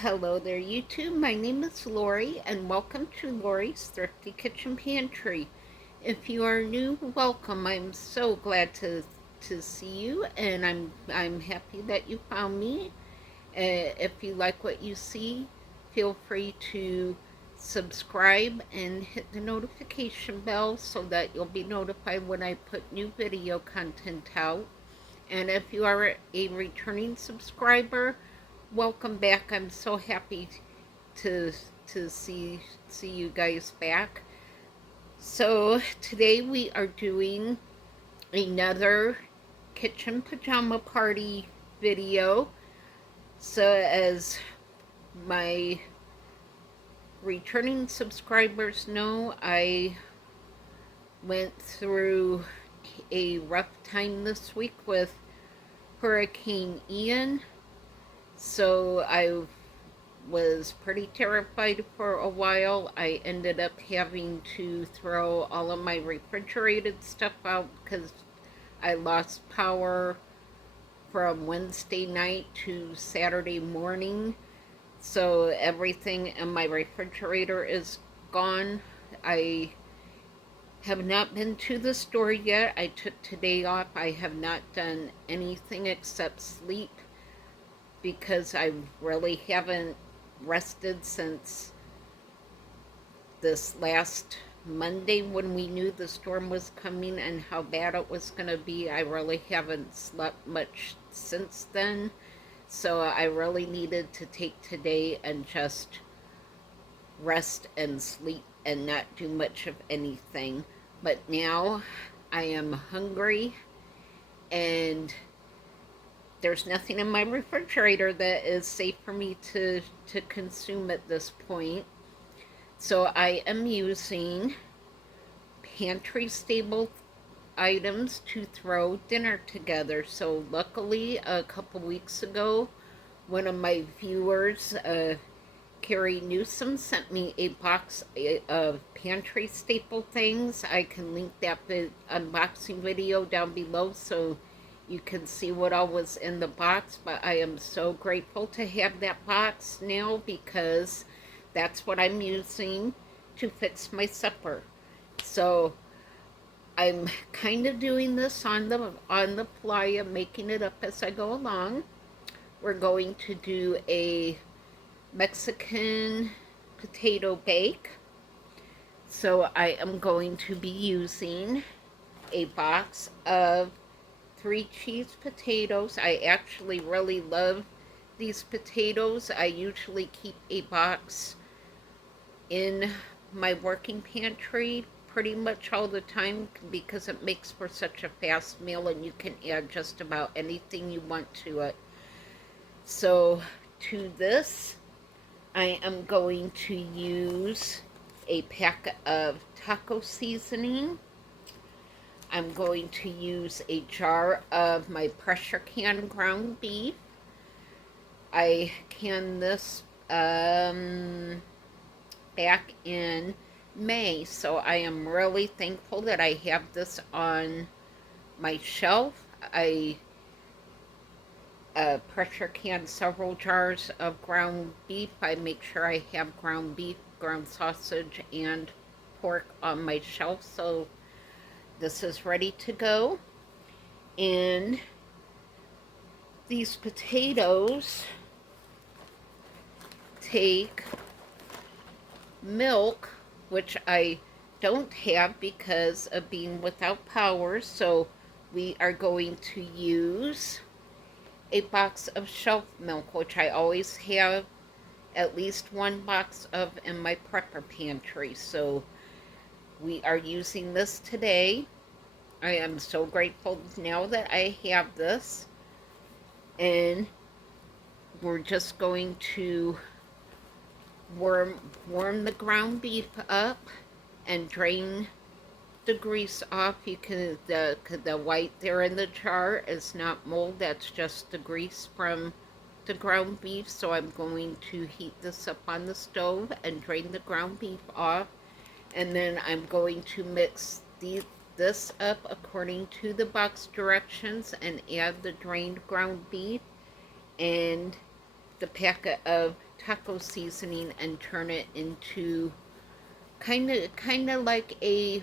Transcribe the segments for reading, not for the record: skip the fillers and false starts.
Hello there, YouTube. My name is Lori, and welcome to Lori's Thrifty Kitchen Pantry. If you are new, welcome. I'm so glad to see you, and I'm happy that you found me. If you like what you see, feel free to subscribe and hit the notification bell so that you'll be notified when I put new video content out. And if you are a returning subscriber, welcome back. I'm so happy to see you guys back. So today we are doing another kitchen pajama party video. So as my returning subscribers know, I went through a rough time this week with Hurricane Ian. So I was pretty terrified for a while. I ended up having to throw all of my refrigerated stuff out because I lost power from Wednesday night to Saturday morning. So everything in my refrigerator is gone. I have not been to the store yet. I took today off. I have not done anything except sleep because I really haven't rested since this last Monday when we knew the storm was coming and how bad it was going to be. I really haven't slept much since then. So I really needed to take today and just rest and sleep and not do much of anything. But now I am hungry and there's nothing in my refrigerator that is safe for me to consume at this point. So I am using pantry stable items to throw dinner together. So luckily, a couple weeks ago, one of my viewers, Carrie Newsom, sent me a box of pantry staple things. I can link that unboxing video down below so you can see what all was in the box, but I am so grateful to have that box now because that's what I'm using to fix my supper. So I'm kind of doing this on the fly. I'm making it up as I go along. We're going to do a Mexican potato bake. So I am going to be using a box of 3 cheese potatoes. I actually really love these potatoes. I usually keep a box in my working pantry pretty much all the time because it makes for such a fast meal and you can add just about anything you want to it. So to this, I am going to use a pack of taco seasoning. I'm going to use a jar of my pressure can ground beef. I canned this back in May, so I am really thankful that I have this on my shelf. I pressure can several jars of ground beef. I make sure I have ground beef, ground sausage, and pork on my shelf, so this is ready to go. And these potatoes take milk, which I don't have because of being without power, so we are going to use a box of shelf milk, which I always have at least one box of in my prepper pantry. So we are using this today. I am so grateful now that I have this. And we're just going to warm the ground beef up and drain the grease off. You can the white there in the jar is not mold, that's just the grease from the ground beef. So I'm going to heat this up on the stove and drain the ground beef off, and then I'm going to mix this up according to the box directions and add the drained ground beef and the packet of taco seasoning and turn it into kind of like a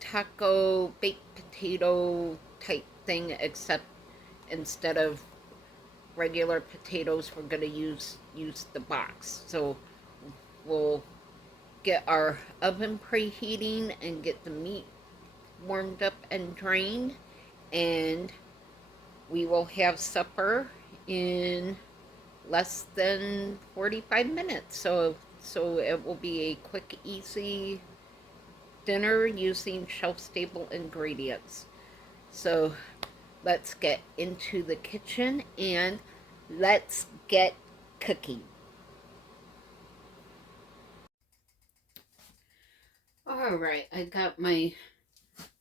taco baked potato type thing, except instead of regular potatoes, we're gonna use the box. So we'll get our oven preheating and get the meat warmed up and drained, and we will have supper in less than 45 minutes. So it will be a quick, easy dinner using shelf-stable ingredients. So let's get into the kitchen and let's get cooking. All right, I got my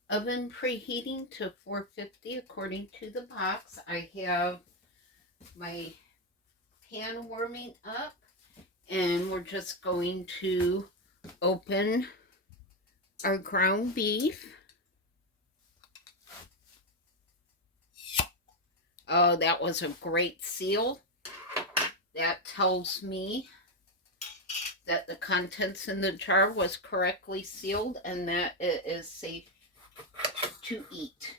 oven preheating to 450 according to the box. I have my pan warming up, and we're just going to open our ground beef. Oh, that was a great seal. That tells me that the contents in the jar was correctly sealed and that it is safe to eat.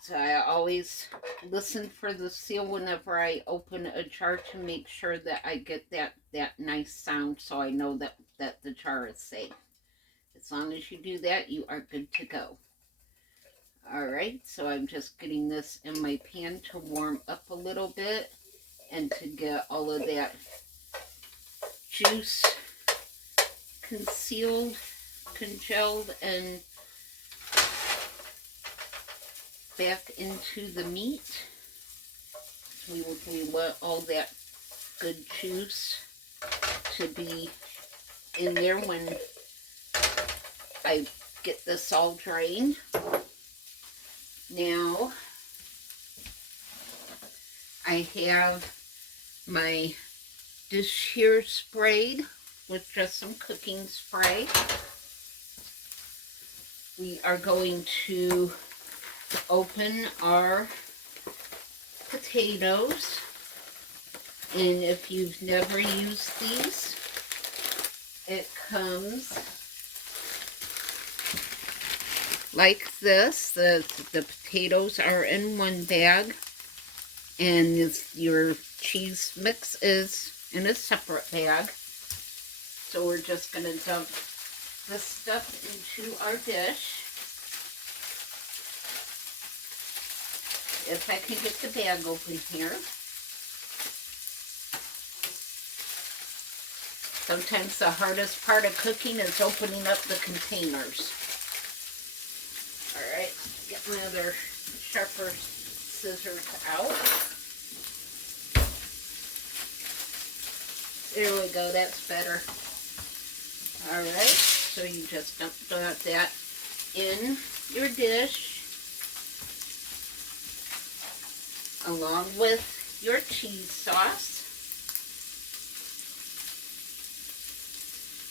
So I always listen for the seal whenever I open a jar to make sure that I get that nice sound, so I know that the jar is safe. As long as you do that, you are good to go. Alright, so I'm just getting this in my pan to warm up a little bit and to get all of that juice congealed, and back into the meat. We want all that good juice to be in there when I get this all drained. Now I have my dish here sprayed with just some cooking spray. We are going to open our potatoes, and if you've never used these, it comes like this. The potatoes are in one bag, and your cheese mix is in a separate bag. So we're just going to dump this stuff into our dish. If I can get the bag open here. Sometimes the hardest part of cooking is opening up the containers. Alright, get my other sharper scissors out. There we go, that's better. Alright, so you just dump that in your dish along with your cheese sauce.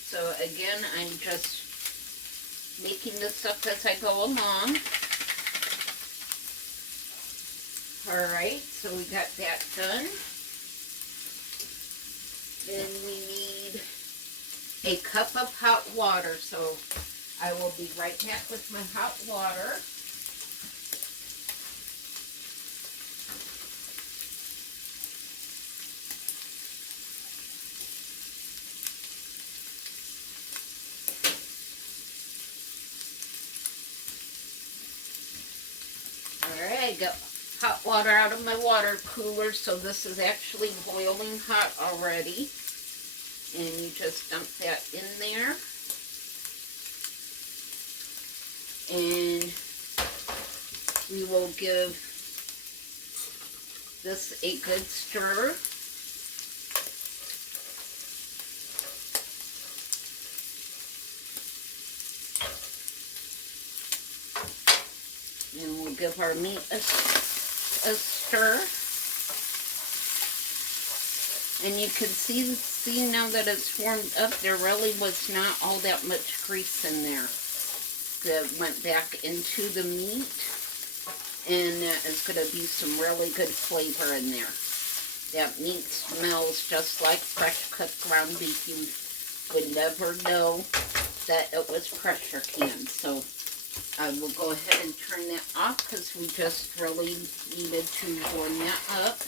So again, I'm just making this up as I go along. Alright, so we got that done. Then we need a cup of hot water, so I will be right back with my hot water. Alright, I got hot water out of my water cooler, so this is actually boiling hot already. And you just dump that in there. And we will give this a good stir. And we'll give our meat a stir. And you can see now that it's warmed up, there really was not all that much grease in there that went back into the meat. And that is going to be some really good flavor in there. That meat smells just like fresh cooked ground beef. You would never know that it was pressure canned. So I will go ahead and turn that off because we just really needed to warm that up.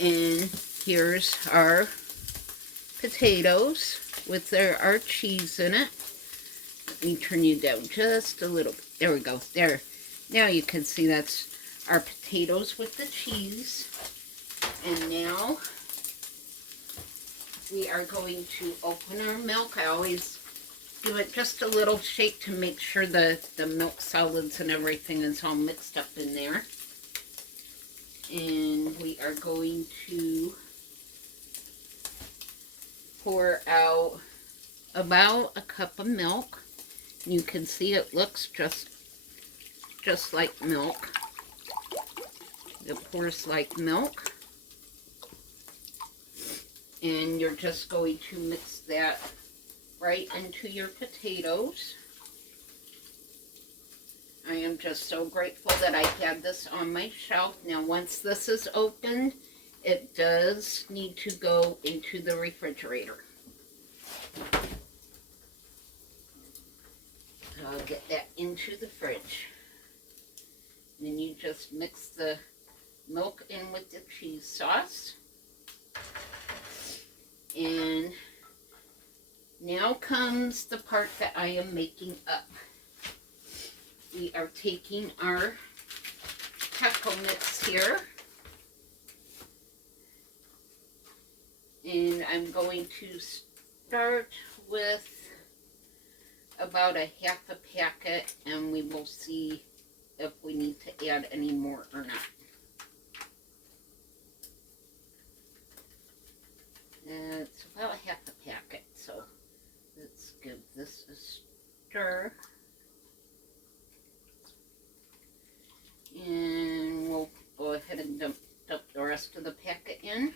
And here's our potatoes with our cheese in it. Let me turn you down just a little bit. There we go. There. Now you can see that's our potatoes with the cheese. And now we are going to open our milk. I always give it just a little shake to make sure the milk solids and everything is all mixed up in there. And we are going to pour out about a cup of milk. You can see it looks just like milk. It pours like milk. And you're just going to mix that right into your potatoes. I am just so grateful that I had this on my shelf. Now once this is opened, it does need to go into the refrigerator. So I'll get that into the fridge. Then you just mix the milk in with the cheese sauce. And now comes the part that I am making up. We are taking our taco mix here. And I'm going to start with about a half a packet, and we will see if we need to add any more or not. It's about a half a packet, so let's give this a stir. And we'll go ahead and dump the rest of the packet in.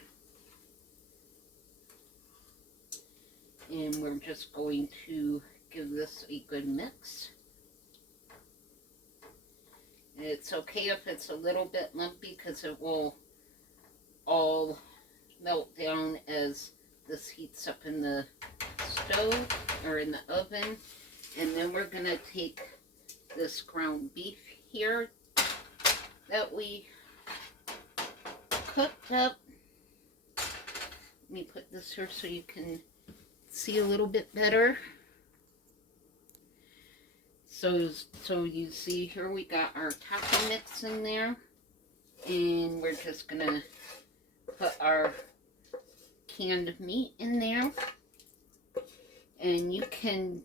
And we're just going to give this a good mix. It's okay if it's a little bit lumpy because it will all melt down as this heats up in the stove or in the oven. And then we're going to take this ground beef here that we cooked up. Let me put this here so you can see a little bit better. So you see here we got our taco mix in there, and we're just gonna put our canned meat in there. And you can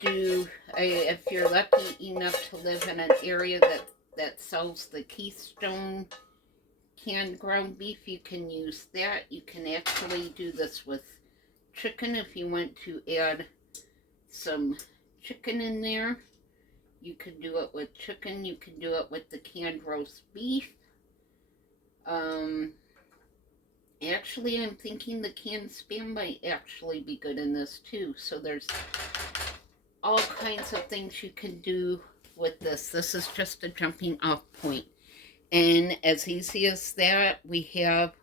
do, if you're lucky enough to live in an area that sells the Keystone canned ground beef, you can use that. You can actually do this with chicken if you want to add some chicken in there. You could do it with chicken. You can do it with the canned roast beef. Actually, I'm thinking the canned Spam might actually be good in this too. So there's all kinds of things you can do with this. This is just a jumping off point. And as easy as that, we have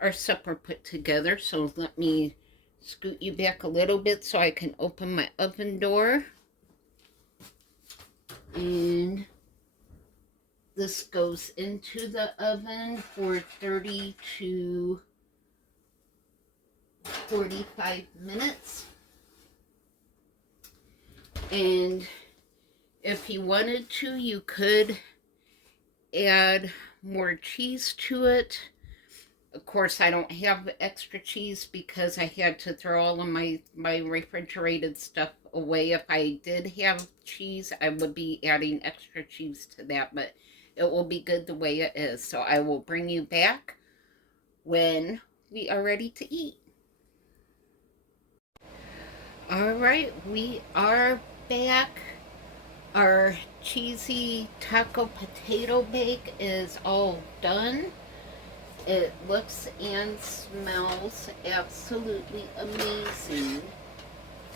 our supper put together. So let me scoot you back a little bit so I can open my oven door. And this goes into the oven for 30 to 45 minutes. And if you wanted to, you could add more cheese to it. Of course, I don't have extra cheese because I had to throw all of my refrigerated stuff away. If I did have cheese, I would be adding extra cheese to that, but it will be good the way it is. So I will bring you back when we are ready to eat. All right, we are back. Our cheesy taco potato bake is all done. It looks and smells absolutely amazing.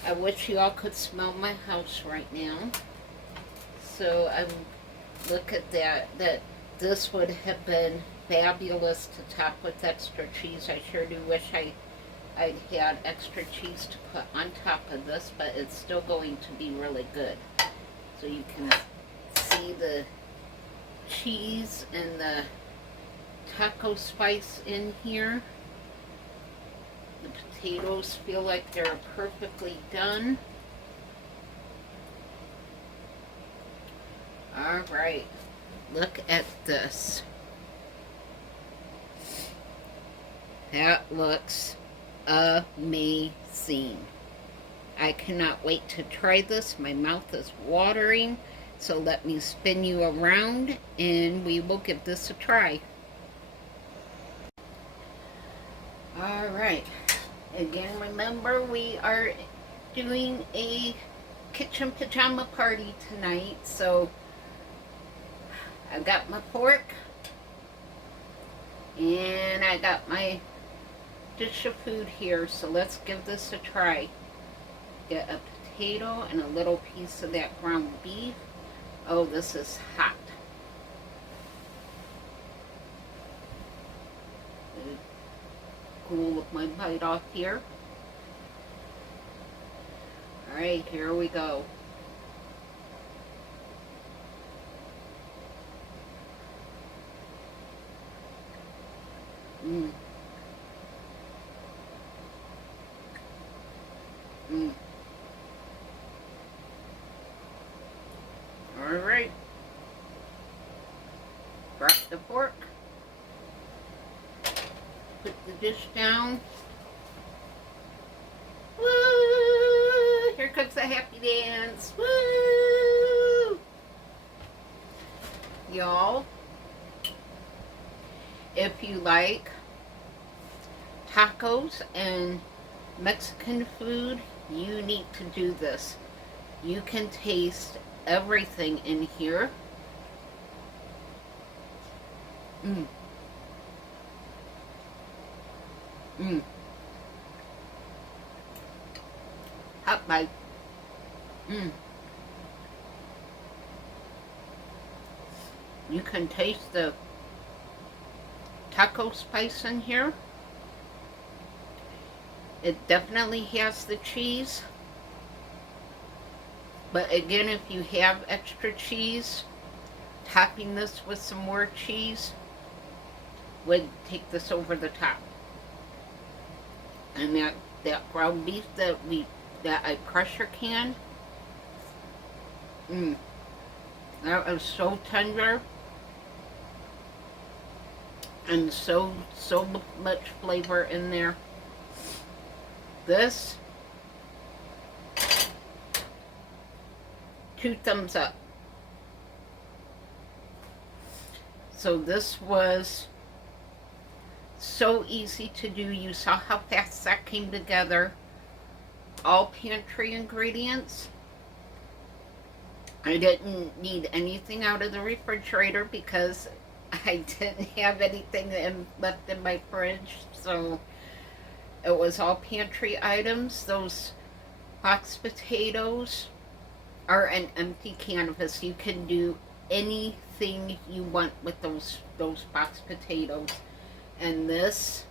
I wish you all could smell my house right now. So I'm Look at that. This would have been fabulous to top with extra cheese. I sure do wish I'd had extra cheese to put on top of this, but it's still going to be really good. So you can see the cheese and the taco spice in here. The potatoes feel like they're perfectly done. All right, look at this. That looks amazing. I cannot wait to try this. My mouth is watering. So let me spin you around and we will give this a try. All right. Again, remember we are doing a kitchen pajama party tonight. So I've got my pork and I got my dish of food here. So let's give this a try. Get a potato and a little piece of that ground beef. Oh, this is hot. Cool my bite off here. Alright, here we go. Mmm. Mmm. Alright. Drop the pork. Put the dish down. Woo! Here comes the happy dance. Woo! Y'all, if you like tacos and Mexican food, you need to do this. You can taste everything in here. Mmm. Mmm. Hot bite. Mmm. You can taste the taco spice in here. It definitely has the cheese. But again, if you have extra cheese, topping this with some more cheese would take this over the top. And that ground beef that I pressure canned, that was so tender and so much flavor in there. This, 2 thumbs up. So this was so easy to do. You saw how fast that came together. All pantry ingredients. I didn't need anything out of the refrigerator because I didn't have anything left in my fridge. So it was all pantry items. Those box potatoes are an empty canvas. You can do anything you want with those box potatoes. And this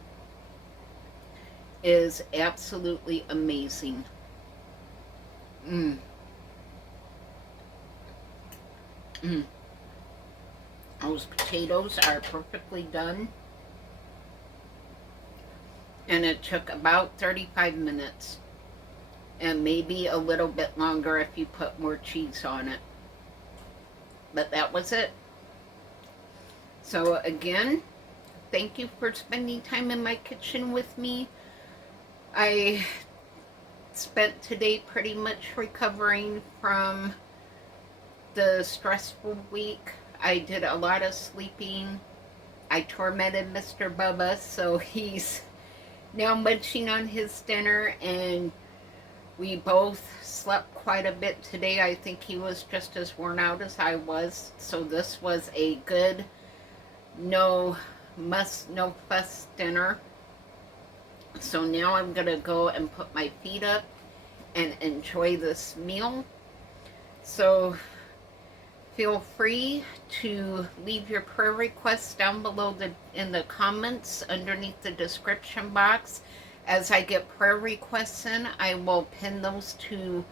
is absolutely amazing. Those potatoes are perfectly done. And it took about 35 minutes. And maybe a little bit longer if you put more cheese on it. But that was it. So again, thank you for spending time in my kitchen with me. I spent today pretty much recovering from the stressful week. I did a lot of sleeping. I tormented Mr. Bubba, so he's now munching on his dinner, and we both slept quite a bit today. I think he was just as worn out as I was, so this was a good, no fuss dinner. So now I'm gonna go and put my feet up and enjoy this meal. So Feel free to leave your prayer requests down below in the comments underneath the description box. As I get prayer requests in, I will pin those to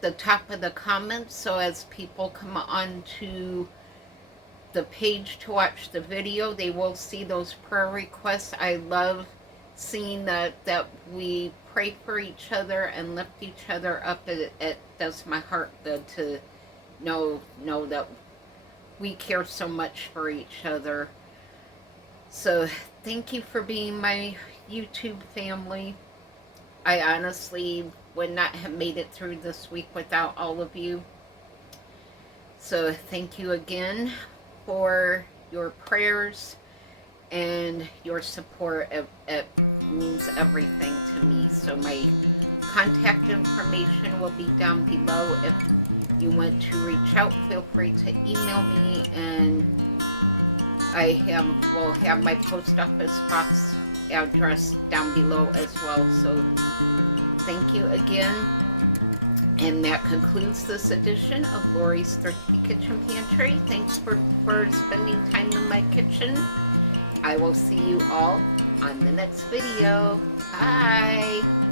the top of the comments, so as people come onto the page to watch the video, they will see those prayer requests. I love seeing that we pray for each other and lift each other up. It does my heart good to know that we care so much for each other. So thank you for being my YouTube family. I honestly would not have made it through this week without all of you. So thank you again for your prayers and your support. It means everything to me. So my contact information will be down below. If you want to reach out, feel free to email me, and I will have my post office box address down below as well. So thank you again. And that concludes this edition of Lori's Thrifty Kitchen Pantry. Thanks for spending time in my kitchen. I will see you all on the next video. Bye!